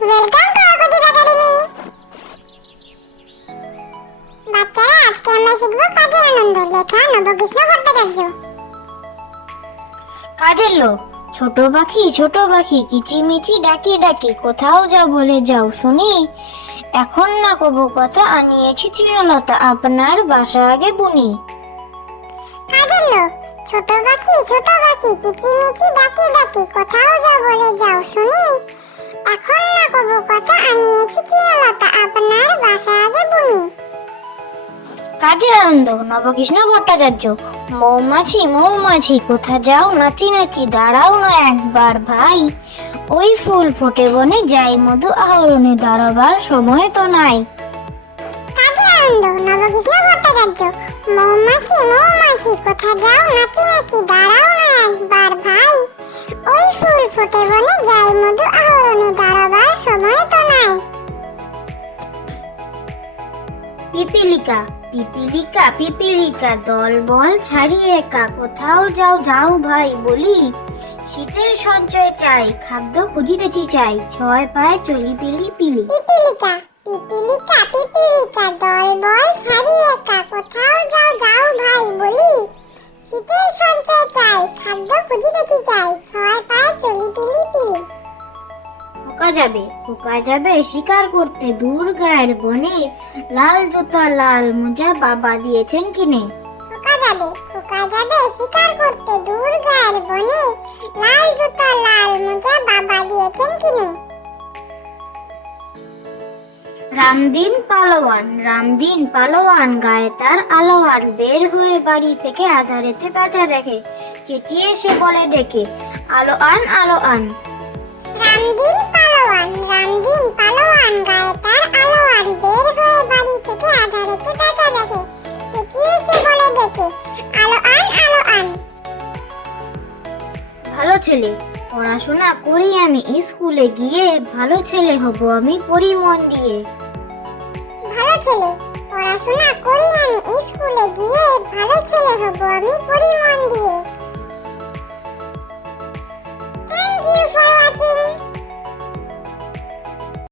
Welcome to ArkoDeep Academy। বাচ্চারা, আজকে আমরা শিখব কাজের আনন্দ, লেখা নবকৃষ্ণ ভট্টাচার্য। কাজের লোক। ছোট পাখি কিচিমিচি ডাকি ডাকি, কোথাও যাও বলে যাও শুনি। এখন না কবু কথা, আনিয়েছি তৃণলতা, আপনার বাসা আগে বুনি। কাজের লোক। ছোট পাখি কিচিমিচি ডাকি ডাকি, কোথাও যাও বলে যাও শুনি। এখন না কবু কথা, আনিয়েছি তৃণলতা, আপনার বাসা আগে বুনি। কাজের আনন্দ, নবকৃষ্ণ ভট্টাচার্য। মৌমাছি মৌমাছি, কোথা যাও নাচি নাচি, দাঁড়াও না একবার ভাই। ওই ফুল ফোটে বনে, যাই মধু আহরণে, দাঁড়াবার সময় তো নাই। কাজের আনন্দ, নবকৃষ্ণ ভট্টাচার্য। মৌমাছি মৌমাছি, কোথা যাও নাচি নাচি, দাঁড়াও না একবার ভাই। ওই ফুল ফোটে বনে, যাই মধু আহরণে, দাঁড়াবার সময় তো নাই। পিপিলিকা পিপিলিকা, দল বল ছাড়িয়ে একা, কোথাও যাও যাও ভাই বলি। শীতের সঞ্চয় চাই, খাদ্য খুঁজিতেছি চাই, ছয় পায়ে চলি পিলি পিলি। পিপিলিকা দল বল ছাড়িয়ে একা, কোথাও যাও যাও ভাই বলি। শীতের সঞ্চয় চাই, খাদ্য খুঁজিতেছি চাই, ছয় পায়ে চলি পিলি পিলি। খোকা যাবে শিকার করতে দূর গায়ের বনে, লাল জুতা লাল মোজা বাবা দিয়েছেন কিনে। খোকা যাবে শিকার করতে দূর গায়ের বনে, লাল জুতা লাল মোজা বাবা দিয়েছেন কিনে। রামদিন পালোয়ান, গায়ে তার আলোয়ান, বের হয়ে বাড়ি থেকে আধারেতে পেঁচা দেখে, চেঁচিয়ে সে বলে ডেকে, আলো আন। রামদিন পালোয়ান, গায়ে তার আলোয়ান, বের হয়ে বাড়ি থেকে আধারেতে পেঁচা দেখে, চেঁচিয়ে সে বলে ডেকে, আলো আন। ভালো ছেলে, পড়াশোনা করি আমি স্কুলে গিয়ে, ভালো ছেলে হব আমি পড়ি মন দিয়ে। ভালো ছেলে, পড়াশোনা করি আমি স্কুলে গিয়ে, ভালো ছেলে হব আমি